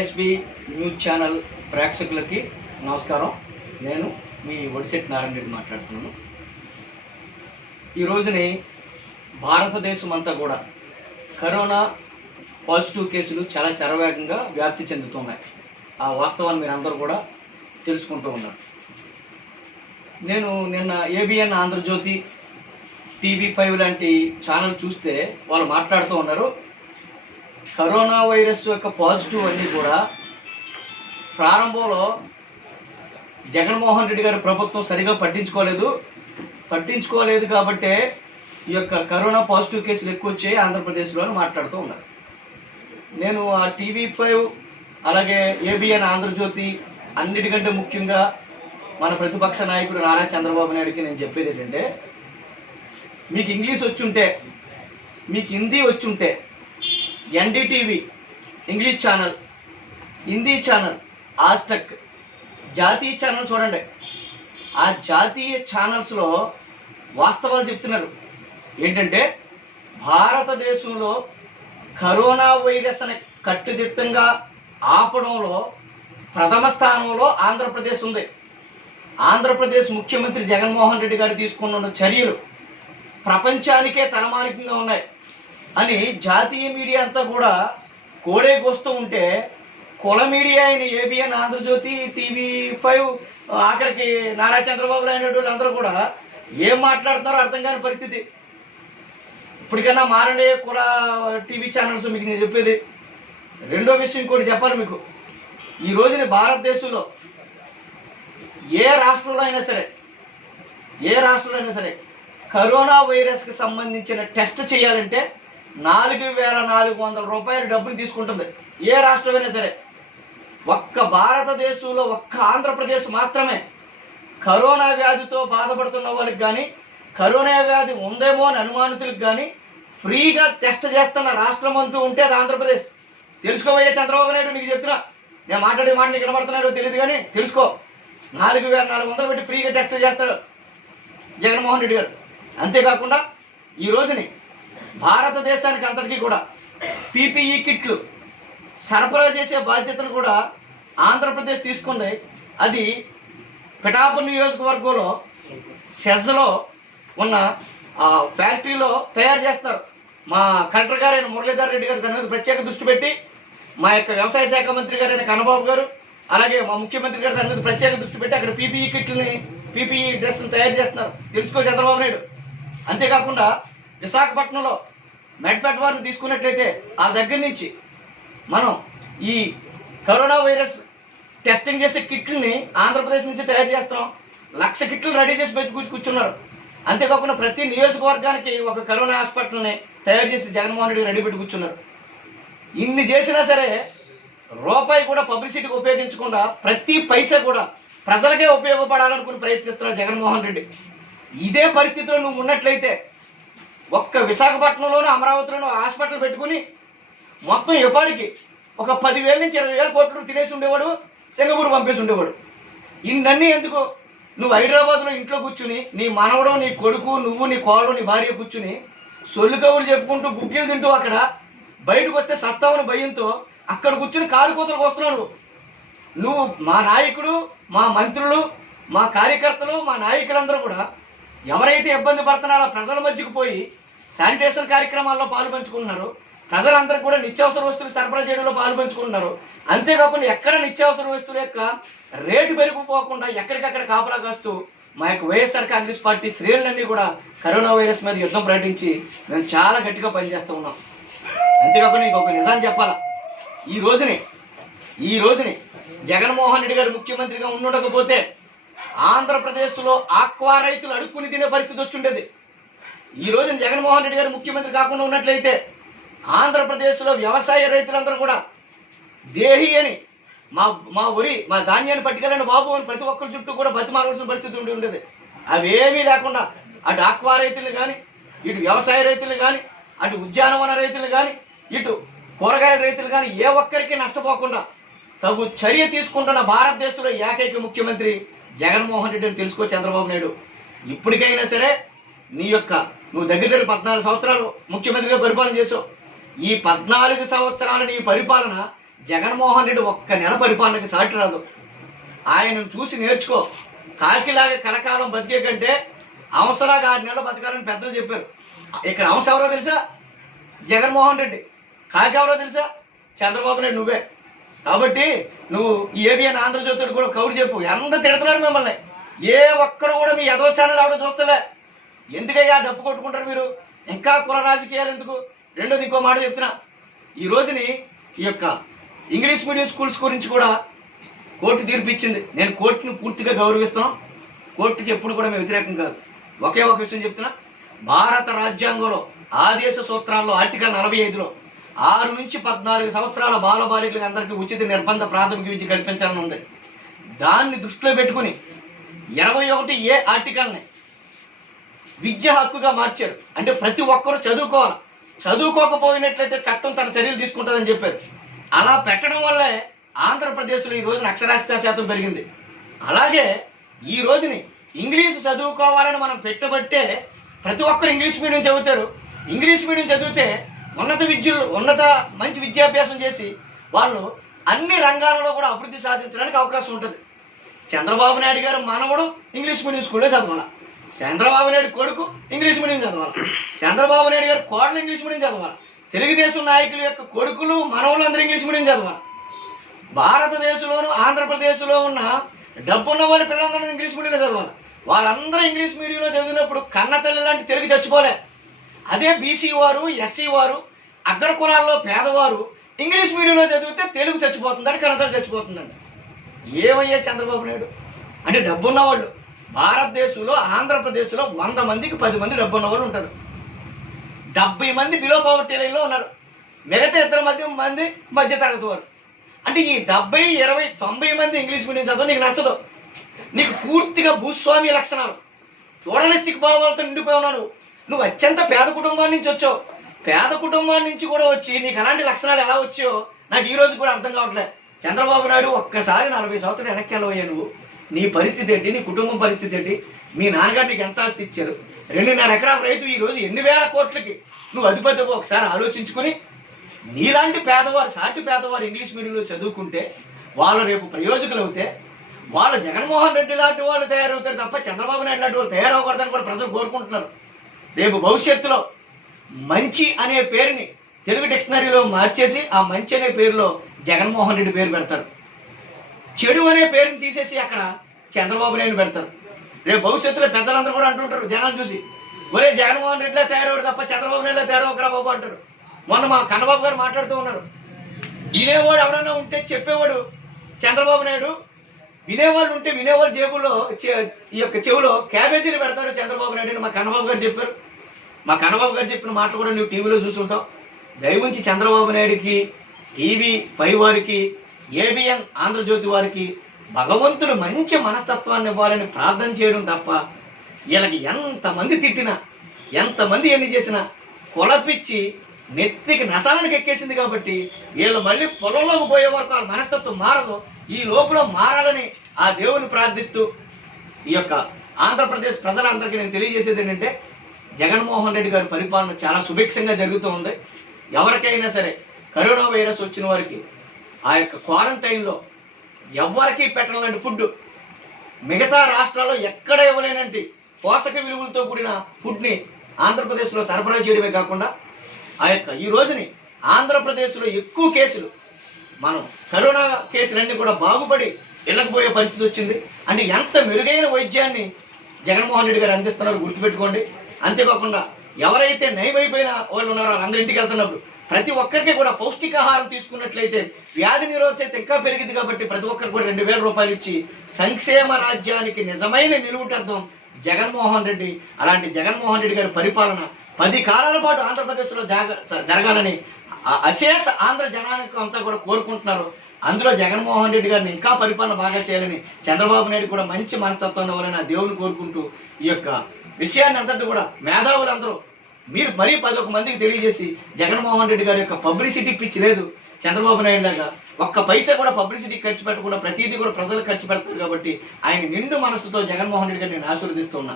SB news channel ప్రేక్షకులకి నమస్కారం. నేను మీ ఒడిశెట్టి నారాయణ రెడ్డి మాట్లాడుతున్నాను. ఈ రోజుని భారతదేశం అంతా కూడా కరోనా పాజిటివ్ కేసులు చాలా శరవేగంగా వ్యాప్తి చెందుతున్నాయి. ఆ వాస్తవాన్ని మీరు అందరూ కూడా తెలుసుకుంటూ ఉన్నారు. నేను నిన్న ఏబిఎన్ ఆంధ్రజ్యోతి టీవీ ఫైవ్ లాంటి ఛానల్ చూస్తే వాళ్ళు మాట్లాడుతూ ఉన్నారు. కరోనా వైరస్ యొక్క పాజిటివ్ అన్నీ కూడా ప్రారంభంలో జగన్మోహన్ రెడ్డి గారి ప్రభుత్వం సరిగా పట్టించుకోలేదు. పట్టించుకోలేదు కాబట్టే ఈ యొక్క కరోనా పాజిటివ్ కేసులు ఎక్కువ వచ్చాయి ఆంధ్రప్రదేశ్లో అని మాట్లాడుతూ ఉన్నారు. నేను ఆ టీవీ ఫైవ్ అలాగే ఏబిఎన్ ఆంధ్రజ్యోతి అన్నిటికంటే ముఖ్యంగా మన ప్రతిపక్ష నాయకుడు నారా చంద్రబాబు నాయుడుకి నేను చెప్పేది ఏంటంటే మీకు ఇంగ్లీష్ వచ్చుంటే మీకు హిందీ వచ్చుంటే NDTV English channel Hindi channel Aaj Tak జాతీయ ఛానల్ చూడండి. ఆ జాతీయ ఛానల్స్లో వాస్తవాలు చెప్తున్నారు. ఏంటంటే భారతదేశంలో కరోనా వైరస్ అనే కట్టుదిట్టంగా ఆపడంలో ప్రథమ స్థానంలో ఆంధ్రప్రదేశ్ ఉంది. ఆంధ్రప్రదేశ్ ముఖ్యమంత్రి జగన్మోహన్ రెడ్డి గారు తీసుకున్న చర్యలు ప్రపంచానికే తలమానికంగా ఉన్నాయి. అని జాతీయ మీడియా అంతా కూడా కోడేకొస్తూ ఉంటే కుల మీడియా అయిన ఏబిఎన్ ఆంధ్రజ్యోతి టీవీ ఫైవ్ ఆఖరికి నారా చంద్రబాబు నాయుడు వాళ్ళందరూ కూడా ఏం మాట్లాడుతున్నారో అర్థం కాని పరిస్థితి. ఇప్పటికైనా మారండి కుల టీవీ ఛానల్స్ మీకు నేను చెప్పేది. రెండో విషయం ఇంకోటి చెప్పాలి మీకు. ఈ రోజున భారతదేశంలో ఏ రాష్ట్రంలో అయినా సరే ఏ రాష్ట్రంలో అయినా సరే కరోనా వైరస్కి సంబంధించిన టెస్ట్ చేయాలంటే నాలుగు వేల నాలుగు వందల రూపాయల డబ్బులు తీసుకుంటుంది. ఏ రాష్ట్రమైనా సరే. ఒక్క భారతదేశంలో ఒక్క ఆంధ్రప్రదేశ్ మాత్రమే. కరోనా వ్యాధితో బాధపడుతున్న వాళ్ళకి కానీ కరోనా వ్యాధి ఉందేమో అని అనుమానితులకు కానీ ఫ్రీగా టెస్ట్ చేస్తున్న రాష్ట్రం అంటూ ఉంటే అది ఆంధ్రప్రదేశ్. తెలుసుకోబోయే చంద్రబాబు నాయుడు నీకు చెప్తున్నా. నేను మాట్లాడే మాట నీకు కనబడుతున్నాడో తెలియదు కానీ తెలుసుకో. నాలుగు వేల నాలుగు వందలు పెట్టి ఫ్రీగా టెస్ట్ చేస్తాడు జగన్మోహన్ రెడ్డి గారు. అంతేకాకుండా ఈ రోజుని భారతదేశానికి అంతటికీ కూడా పీపీఈ కిట్లు సరఫరా చేసే బాధ్యతను కూడా ఆంధ్రప్రదేశ్ తీసుకుంది. అది పిఠాపురం నియోజకవర్గంలో సెజ్లో ఉన్న ఫ్యాక్టరీలో తయారు చేస్తారు. మా కలెక్టర్ గారైన మురళీధర్ రెడ్డి గారు దాని మీద ప్రత్యేక దృష్టి పెట్టి మా యొక్క వ్యవసాయ శాఖ మంత్రి గారైన కన్నబాబు గారు అలాగే మా ముఖ్యమంత్రి గారు దాని మీద ప్రత్యేక దృష్టి పెట్టి అక్కడ పీపీఈ కిట్లని పీపీఈ డ్రెస్ని తయారు చేస్తున్నారు. తెలుసుకో చంద్రబాబు నాయుడు. అంతేకాకుండా విశాఖపట్నంలో మెడ్ఫెట్ వారిని తీసుకున్నట్లయితే ఆ దగ్గర నుంచి మనం ఈ కరోనా వైరస్ టెస్టింగ్ చేసే కిట్లని ఆంధ్రప్రదేశ్ నుంచి తయారు చేస్తున్నాం. లక్ష కిట్లు రెడీ చేసి పెట్టి కూర్చు- కూర్చున్నారు. అంతేకాకుండా ప్రతి నియోజకవర్గానికి ఒక కరోనా హాస్పిటల్ని తయారు చేసి జగన్మోహన్ రెడ్డి రెడీ పెట్టి కూర్చున్నారు. ఇన్ని చేసినా సరే రూపాయి కూడా పబ్లిసిటీకి ఉపయోగించకుండా ప్రతి పైసా కూడా ప్రజలకే ఉపయోగపడాలనుకుని ప్రయత్నిస్తున్నారు జగన్మోహన్ రెడ్డి. ఇదే పరిస్థితిలో నువ్వు ఉన్నట్లయితే ఒక్క విశాఖపట్నంలోనూ అమరావతిలోనూ హాస్పిటల్ పెట్టుకుని మొత్తం ఎప్పటికి ఒక పదివేల నుంచి ఇరవై వేల కోట్లు తినేసి ఉండేవాడు సింగపూర్ పంపేసి ఉండేవాడు. ఇన్నన్నీ ఎందుకు? నువ్వు హైదరాబాద్లో ఇంట్లో కూర్చుని నీ మనవడు నీ కొడుకు నువ్వు నీ కోడలు నీ భార్య కూర్చుని సొల్లు కవులు చెప్పుకుంటూ గుగ్గిలు తింటూ అక్కడ బయటకు వస్తే సస్తావని భయంతో అక్కడ కూర్చుని కారు కూతలకు వస్తున్నావు నువ్వు మా నాయకుడు మా మంత్రులు మా కార్యకర్తలు మా నాయకులందరూ కూడా ఎవరైతే ఇబ్బంది పడుతున్నారో ప్రజల మధ్యకు పోయి శానిటేషన్ కార్యక్రమాల్లో పాలు పంచుకుంటున్నారు. ప్రజలందరూ కూడా నిత్యావసర వస్తువులు సరఫరా చేయడంలో పాలు పంచుకుంటున్నారు. అంతేకాకుండా ఎక్కడ నిత్యావసర వస్తువుల యొక్క రేటు పెరిగిపోకుండా ఎక్కడికక్కడ కాపలా కాస్తూ మా యొక్క వైఎస్ఆర్ కాంగ్రెస్ పార్టీ శ్రేణులన్నీ కూడా కరోనా వైరస్ మీద యుద్ధం ప్రకటించి మేము చాలా గట్టిగా పనిచేస్తూ ఉన్నాం. అంతేకాకుండా నీకు ఒక నిజం చెప్పాలా? ఈ రోజుని ఈ రోజుని జగన్మోహన్ రెడ్డి గారు ముఖ్యమంత్రిగా ఉండకపోతే ఆంధ్రప్రదేశ్లో ఆక్వా రైతులు అడుక్కుని తినే పరిస్థితి వచ్చిండేది. ఈ రోజున జగన్మోహన్ రెడ్డి గారు ముఖ్యమంత్రి కాకుండా ఉన్నట్లయితే ఆంధ్రప్రదేశ్లో వ్యవసాయ రైతులందరూ కూడా దేహి అని మా మా వరి మా ధాన్యాన్ని పట్టుకెళ్ళండి బాబు అని ప్రతి ఒక్కరి చుట్టూ కూడా బతిమారవలసిన పరిస్థితి ఉండి ఉండేది. అవేమీ లేకుండా అటు ఆక్వా రైతులు కానీ ఇటు వ్యవసాయ రైతులు కానీ అటు ఉద్యానవన రైతులు కానీ ఇటు కూరగాయల రైతులు కానీ ఏ ఒక్కరికి నష్టపోకుండా తగు చర్య తీసుకుంటున్న భారతదేశంలో ఏకైక ముఖ్యమంత్రి జగన్మోహన్ రెడ్డిని తెలుసుకో చంద్రబాబు నాయుడు. ఇప్పటికైనా సరే నీ యొక్క నువ్వు దగ్గర దగ్గర పద్నాలుగు సంవత్సరాలు ముఖ్యమంత్రిగా పరిపాలన చేసావు. ఈ పద్నాలుగు సంవత్సరాల నీ పరిపాలన జగన్మోహన్ రెడ్డి ఒక్క నెల పరిపాలనకి సాటి రాదు. ఆయనను చూసి నేర్చుకో. కాకిలాగా కలకాలం బతికే కంటే అవసరాగా ఆరు నెలలు బతకాలని పెద్దలు చెప్పారు. ఇక్కడ అవసరం ఎవరో తెలుసా? జగన్మోహన్ రెడ్డి. కాకి ఎవరో తెలుసా? చంద్రబాబు నాయుడు నువ్వే. కాబట్టి నువ్వు ఈ ఏబిఎన్ ఆంధ్రజ్యోతుడు కూడా కౌరు చెప్పు. ఎంత తిడుతున్నారు మిమ్మల్ని? ఏ ఒక్కరు కూడా మీ ఎదో ఛానల్ ఆవిడ చూస్తలే. ఎందుకయ్యా డప్పు కొట్టుకుంటారు మీరు? ఇంకా కుల రాజకీయాలు ఎందుకు? రెండోది ఇంకో మాట చెప్తున్నా. ఈ రోజుని ఈ యొక్క ఇంగ్లీష్ మీడియం స్కూల్స్ గురించి కూడా కోర్టు తీర్పిచ్చింది నేను కోర్టును పూర్తిగా గౌరవిస్తాం కోర్టుకి ఎప్పుడు కూడా మేము వ్యతిరేకం కాదు. ఒకే ఒక విషయం చెప్తున్నా. భారత రాజ్యాంగంలో ఆదేశ సూత్రాల్లో ఆర్టికల్ నలభై ఐదులో ఆరు నుంచి పద్నాలుగు సంవత్సరాల బాలబాలికలకు అందరికీ ఉచిత నిర్బంధ ప్రాథమిక విద్య కల్పించాలని ఉంది దాన్ని దృష్టిలో పెట్టుకుని ఇరవై ఒకటి ఏ ఆర్టికల్ని విద్య హక్కుగా మార్చారు. అంటే ప్రతి ఒక్కరూ చదువుకోవాలి. చదువుకోకపోయినట్లయితే చట్టం తన చర్యలు తీసుకుంటుందని చెప్పారు. అలా పెట్టడం వల్లే ఆంధ్రప్రదేశ్లో ఈ రోజున అక్షరాస్యత శాతం పెరిగింది. అలాగే ఈ రోజుని ఇంగ్లీష్ చదువుకోవాలని మనం పెట్టబట్టే ప్రతి ఒక్కరు ఇంగ్లీష్ మీడియం చదువుతారు. ఇంగ్లీష్ మీడియం చదివితే ఉన్నత విద్యలు ఉన్నత మంచి విద్యాభ్యాసం చేసి వాళ్ళు అన్ని రంగాలలో కూడా అభివృద్ధి సాధించడానికి అవకాశం ఉంటుంది. చంద్రబాబు నాయుడు గారు మనవడు ఇంగ్లీష్ మీడియం స్కూల్లో చదవాలి. చంద్రబాబు నాయుడు కొడుకు ఇంగ్లీష్ మీడియం చదవాలి. చంద్రబాబు నాయుడు గారు కోడలు ఇంగ్లీష్ మీడియం చదవాలి. తెలుగుదేశం నాయకుల యొక్క కొడుకులు మనవులు అందరూ ఇంగ్లీష్ మీడియం చదవాలి. భారతదేశంలోను ఆంధ్రప్రదేశ్లో ఉన్న డబ్బున్న వాళ్ళ పిల్లలందరూ ఇంగ్లీష్ మీడియంలో చదవాలి. వాళ్ళందరూ ఇంగ్లీష్ మీడియంలో చదివినప్పుడు కన్న తల్లి లాంటి తెలుగు చచ్చిపోలే. అదే బీసీ వారు ఎస్సీ వారు అగ్ర కులాల్లో పేదవారు ఇంగ్లీష్ మీడియంలో చదివితే తెలుగు చచ్చిపోతుందని కన్నతల్లి చచ్చిపోతుందండి ఏమయ్యా చంద్రబాబు నాయుడు? అంటే డబ్బున్న వాళ్ళు భారతదేశంలో ఆంధ్రప్రదేశ్లో వంద మందికి పది మంది డబ్బున్న వాళ్ళు ఉంటారు. డెబ్బై మంది బిలో పవర్టీ లైన్లో ఉన్నారు. మిగతా ఇద్దరు మధ్య మంది మధ్య తరగతి వారు. అంటే ఈ డెబ్బై ఇరవై తొంభై మంది ఇంగ్లీష్ మీడియం చదవడం నీకు నచ్చదు. నీకు పూర్తిగా భూస్వామి లక్షణాలు. జోడలిస్టిక్ భావాలతో నిండిపోయి ఉన్నావు నువ్వు. అత్యంత పేద కుటుంబం నుంచి వచ్చావు. పేద కుటుంబం నుంచి కూడా వచ్చి నీకు అలాంటి లక్షణాలు ఎలా వచ్చాయో నాకు ఈ రోజు కూడా అర్థం కావట్లేదు. చంద్రబాబు నాయుడు ఒక్కసారి నలభై సంవత్సరాలు వెనక్కి నువ్వు. నీ పరిస్థితి ఏంటి? నీ కుటుంబం పరిస్థితి ఏంటి? మీ నాన్నగారు నీకు ఎంత ఆస్తి ఇచ్చారు? రెండున్నర ఎకరాల రైతు ఈ రోజు ఎన్ని వేల కోట్లకి? నువ్వు అధిపతి ఒకసారి ఆలోచించుకుని నీలాంటి పేదవారు సాటి పేదవారు ఇంగ్లీష్ మీడియంలో చదువుకుంటే వాళ్ళు రేపు ప్రయోజకులు అవుతే వాళ్ళు జగన్మోహన్ రెడ్డి లాంటి వాళ్ళు తయారవుతారు తప్ప చంద్రబాబు నాయుడు లాంటి వాళ్ళు తయారవ్వకూడదని కూడా ప్రజలు కోరుకుంటున్నారు. రేపు భవిష్యత్తులో మంచి అనే పేరుని తెలుగు డిక్షనరీలో మార్చేసి ఆ మంచి అనే పేరులో జగన్మోహన్ రెడ్డి పేరు పెడతారు. చెడు అనే పేరుని తీసేసి అక్కడ చంద్రబాబు నాయుడు పెడతారు. రేపు భవిష్యత్తులో పెద్దలందరూ కూడా అంటుంటారు జనాలు చూసి ఒరే జగన్మోహన్ రెడ్డిలా తయారవుడు తప్ప చంద్రబాబు నాయుడులా తయారవకరా బాబు అంటారు. మొన్న మా కన్నబాబు గారు మాట్లాడుతూ ఉన్నారు. వినేవాడు ఎవరైనా ఉంటే చెప్పేవాడు చంద్రబాబు నాయుడు వినేవాళ్ళు ఉంటే వినేవాళ్ళ జేబులో ఈ యొక్క చెవులో క్యాబేజీలు పెడతాడు చంద్రబాబు నాయుడు మా కన్నబాబు గారు చెప్పారు. మా కన్నబాబు గారు చెప్పిన మాటలు కూడా నువ్వు టీవీలో చూసుంటావు దయవుంచి చంద్రబాబు నాయుడికి టీవీ ఫైవ్ వారికి ఏబిఎన్ ఆంధ్రజ్యోతి వారికి భగవంతుడు మంచి మనస్తత్వాన్ని ఇవ్వాలని ప్రార్థన చేయడం తప్ప వీళ్ళకి ఎంతమంది తిట్టినా ఎంతమంది ఎన్ని చేసినా కొలపిచ్చి నెత్తికి నసాలనికి ఎక్కేసింది కాబట్టి వీళ్ళు మళ్ళీ పొలంలోకి పోయే వరకు వాళ్ళ మనస్తత్వం మారదు. ఈ లోపల మారాలని ఆ దేవుని ప్రార్థిస్తూ ఈ యొక్క ఆంధ్రప్రదేశ్ ప్రజలందరికీ నేను తెలియజేసేది ఏంటంటే జగన్మోహన్ రెడ్డి గారి పరిపాలన చాలా సుభిక్షంగా జరుగుతూ ఉంది. ఎవరికైనా సరే కరోనా వైరస్ వచ్చిన వారికి ఆ యొక్క క్వారంటైన్లో ఎవరికీ పెట్టనలాంటి ఫుడ్ మిగతా రాష్ట్రాల్లో ఎక్కడ ఇవ్వలేనంటి పోషక విలువలతో కూడిన ఫుడ్ని ఆంధ్రప్రదేశ్లో సరఫరా చేయడమే కాకుండా ఆ యొక్క ఈ రోజుని ఆంధ్రప్రదేశ్లో ఎక్కువ కేసులు మనం కరోనా కేసులన్నీ కూడా బాగుపడి వెళ్ళకపోయే పరిస్థితి వచ్చింది. అంటే ఎంత మెరుగైన వైద్యాన్ని జగన్మోహన్ రెడ్డి గారు అందిస్తున్నారు గుర్తుపెట్టుకోండి. అంతేకాకుండా ఎవరైతే నయమైపోయిన వాళ్ళు ఉన్నారో అందరి ఇంటికి వెళ్తున్నప్పుడు ప్రతి ఒక్కరికి కూడా పౌష్టికాహారం తీసుకున్నట్లయితే వ్యాధి నిరోధశక్తి ఇంకా పెరిగింది కాబట్టి ప్రతి ఒక్కరికి కూడా రెండు వేల రూపాయలు ఇచ్చి సంక్షేమ రాజ్యానికి నిజమైన నిలువుటర్థం జగన్మోహన్ రెడ్డి. అలాంటి జగన్మోహన్ రెడ్డి గారి పరిపాలన పది కాలాల పాటు ఆంధ్రప్రదేశ్లో జాగ జరగాలని అశేష ఆంధ్ర జనానికి అంతా కూడా కోరుకుంటున్నారు. అందులో జగన్మోహన్ రెడ్డి గారిని ఇంకా పరిపాలన బాగా చేయాలని చంద్రబాబు నాయుడు కూడా మంచి మనస్తత్వం ఇవ్వాలని ఆ దేవుని కోరుకుంటూ ఈ యొక్క విషయాన్ని అంతటి కూడా మేధావులందరూ మీరు మరీ పది ఒక మందికి తెలియజేసి జగన్మోహన్ రెడ్డి గారి యొక్క పబ్లిసిటీ పిచ్చి లేదు. చంద్రబాబు నాయుడు లాగా ఒక్క పైసా కూడా పబ్లిసిటీ ఖర్చు పెట్టకుండా ప్రతిదీ కూడా ప్రజలు ఖర్చు పెడతారు కాబట్టి ఆయన నిండు మనసుతో జగన్మోహన్ రెడ్డి గారిని నేను ఆశీర్వదిస్తున్నా.